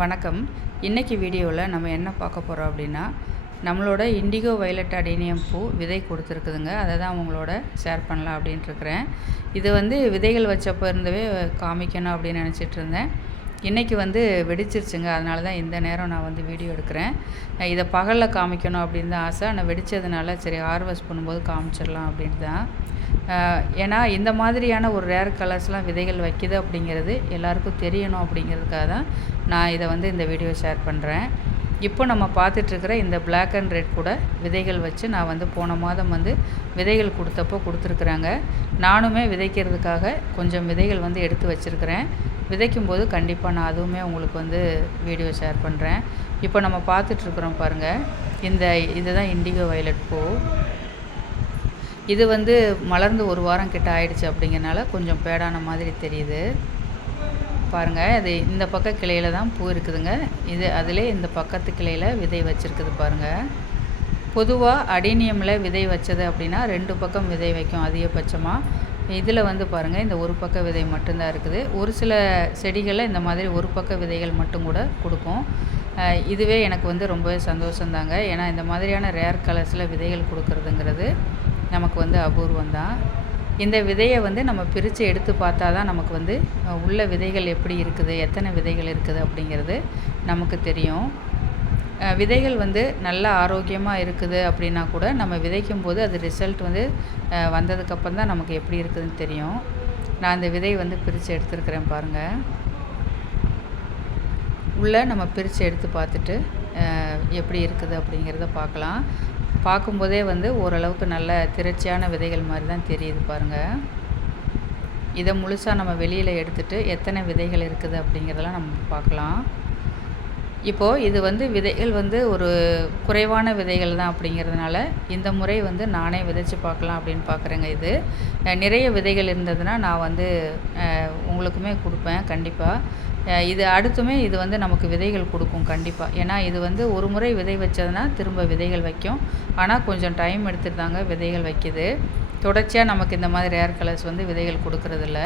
வணக்கம். இன்றைக்கி வீடியோவில் நம்ம என்ன பார்க்க போகிறோம் அப்படின்னா, நம்மளோட இண்டிகோ வயலட் அடேனியம் பூ விதை கொடுத்துருக்குதுங்க. அதை தான் உங்களோட ஷேர் பண்ணலாம் அப்படின்ட்டுருக்குறேன். இது விதைகள் வச்சப்போ இருந்தவே காமிக்கணும் அப்படின்னு நினச்சிட்டு இருந்தேன். இன்றைக்கி வெடிச்சிருச்சுங்க. அதனால தான் இந்த நேரம் நான் வீடியோ எடுக்கிறேன். இதை பகலில் காமிக்கணும் அப்படின்னு தான் ஆசை. ஆனால் வெடித்ததுனால சரி ஹார்வெஸ்ட் பண்ணும்போது காமிச்சிடலாம் அப்படின்ட்டு தான். ஏன்னா இந்த மாதிரியான ஒரு ரேர் கலர்ஸ்லாம் விதைகள் வைக்கிது அப்படிங்கிறது எல்லாருக்கும் தெரியணும் அப்படிங்கிறதுக்காக தான் நான் இதை இந்த வீடியோ ஷேர் பண்ணுறேன். இப்போ நம்ம பார்த்துட்ருக்கிற இந்த பிளாக் அண்ட் ரெட் கூட விதைகள் வச்சு நான் போன மாதம் விதைகள் கொடுத்தப்போ கொடுத்துருக்குறாங்க. நானுமே விதைக்கிறதுக்காக கொஞ்சம் விதைகள் எடுத்து வச்சுருக்கிறேன். விதைக்கும்போது கண்டிப்பாக நான் அதுவுமே உங்களுக்கு வீடியோ ஷேர் பண்ணுறேன். இப்போ நம்ம பார்த்துட்ருக்குறோம் பாருங்கள். இதுதான் இண்டிகோ வயலட் பூ. இது மலர்ந்து ஒரு வாரம் கிட்ட ஆயிடுச்சு அப்படிங்கிறனால கொஞ்சம் பேடான மாதிரி தெரியுது பாருங்கள். அது இந்த பக்க கிளையில் தான் பூ இருக்குதுங்க. இது அதிலே இந்த பக்கத்து கிளையில் விதை வச்சுருக்குது பாருங்கள். பொதுவாக அடேனியமில் விதை வச்சது அப்படின்னா 2 பக்கம் விதை வைக்கும் அதிகபட்சமாக. இதில் பாருங்கள், இந்த ஒரு பக்க விதை மட்டும்தான் இருக்குது. ஒரு சில செடிகளில் இந்த மாதிரி ஒரு பக்க விதைகள் மட்டும் கூட கொடுக்கும். இதுவே எனக்கு ரொம்பவே சந்தோஷந்தாங்க. ஏன்னா இந்த மாதிரியான ரேர் கலர்ஸில் விதைகள் கொடுக்குறதுங்கிறது நமக்கு அபூர்வம் தான். இந்த விதையை நம்ம பிரித்து எடுத்து பார்த்தா தான் நமக்கு உள்ள விதைகள் எப்படி இருக்குது, எத்தனை விதைகள் இருக்குது அப்படிங்கிறது நமக்கு தெரியும். விதைகள் நல்ல ஆரோக்கியமாக இருக்குது அப்படின்னா கூட நம்ம விதைக்கும் போது அது ரிசல்ட் வந்ததுக்கப்புறம் தான் நமக்கு எப்படி இருக்குதுன்னு தெரியும். நான் அந்த விதை பிரித்து எடுத்துருக்கிறேன் பாருங்கள். உள்ளே நம்ம பிரித்து எடுத்து பார்த்துட்டு எப்படி இருக்குது அப்படிங்கிறத பார்க்கலாம். பார்க்கும்போதே ஓரளவுக்கு நல்ல திரட்சியான விதைகள் மாதிரி தான் தெரியுது பாருங்கள். இதை முழுசாக நம்ம வெளியில் எடுத்துகிட்டு எத்தனை விதைகள் இருக்குது அப்படிங்கிறதெல்லாம் நம்ம பார்க்கலாம். இப்போது இது விதைகள் ஒரு குறைவான விதைகள் தான் அப்படிங்கிறதுனால இந்த முறை நானே விதைச்சி பார்க்கலாம் அப்படின்னு பார்க்குறேங்க. இது நிறைய விதைகள் இருந்ததுன்னா நான் உங்களுக்குமே கொடுப்பேன் கண்டிப்பாக. இது அடுத்துமே இது நமக்கு விதைகள் கொடுக்கும் கண்டிப்பாக. ஏன்னா இது ஒரு முறை விதை வச்சதுன்னா திரும்ப விதைகள் வைக்கும். ஆனால் கொஞ்சம் டைம் எடுத்துட்டு தாங்க விதைகள் வைக்கிது. தொடர்ச்சியாக நமக்கு இந்த மாதிரி ரேர் கலர்ஸ் விதைகள் கொடுக்குறதில்ல.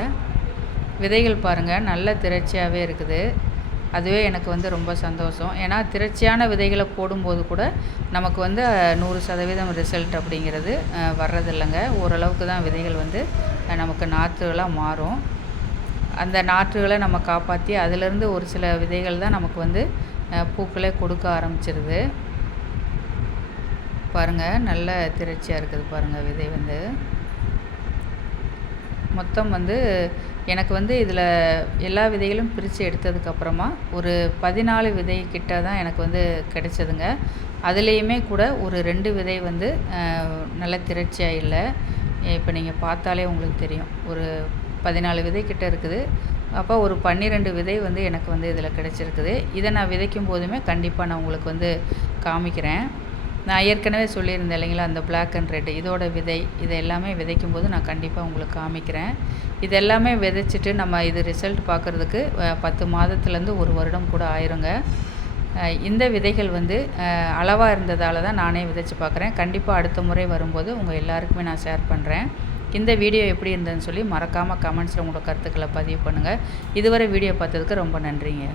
விதைகள் பாருங்கள் நல்ல திரட்சியாகவே இருக்குது. அதுவே எனக்கு ரொம்ப சந்தோஷம். ஏன்னா திரட்சியான விதைகளை போடும்போது கூட நமக்கு 100% ரிசல்ட் அப்படிங்கிறது வர்றதில்லைங்க. ஓரளவுக்கு தான் விதைகள் நமக்கு நாற்றுகளாக மாறும். அந்த நாற்றுகளை நம்ம காப்பாற்றி அதிலேருந்து ஒரு சில விதைகள் தான் நமக்கு பூக்களே கொடுக்க ஆரம்பிச்சிருது பாருங்கள். நல்ல திரட்சியாக இருக்குது பாருங்கள் விதை மொத்தம் எனக்கு இதில் எல்லா விதைகளும் பிரித்து எடுத்ததுக்கப்புறமா ஒரு 14 விதை கிட்ட தான் எனக்கு கிடைச்சதுங்க. அதுலேயுமே கூட ஒரு 2 விதை நல்ல திரட்சியாக இல்லை. இப்போ நீங்கள் பார்த்தாலே உங்களுக்கு தெரியும். ஒரு 14 விதை கிட்ட இருக்குது. அப்போ ஒரு 12 விதை எனக்கு இதில் கிடச்சிருக்குது. இதை நான் விதைக்கும் போதுமே கண்டிப்பாக நான் உங்களுக்கு காமிக்கிறேன். நான் ஏற்கனவே சொல்லியிருந்தேன் இல்லைங்களா, அந்த பிளாக் அண்ட் ரெட் இதோட விதை இதை எல்லாமே விதைக்கும் போது நான் கண்டிப்பாக உங்களுக்கு காமிக்கிறேன். இது எல்லாமே விதைச்சிட்டு நம்ம இது ரிசல்ட் பார்க்குறதுக்கு 10 மாதத்துலேருந்து 1 வருடம் கூட ஆயிருங்க. இந்த விதைகள் அளவாக இருந்ததால் தான் நானே விதைச்சி பார்க்குறேன். கண்டிப்பாக அடுத்த முறை வரும்போது உங்கள் எல்லாருக்குமே நான் ஷேர் பண்ணுறேன். இந்த வீடியோ எப்படி இருந்ததுன்னு சொல்லி மறக்காமல் கமெண்ட்ஸில் உங்களோட கருத்துக்களை பதிவு பண்ணுங்கள். இதுவரை வீடியோ பார்த்ததுக்கு ரொம்ப நன்றிங்க.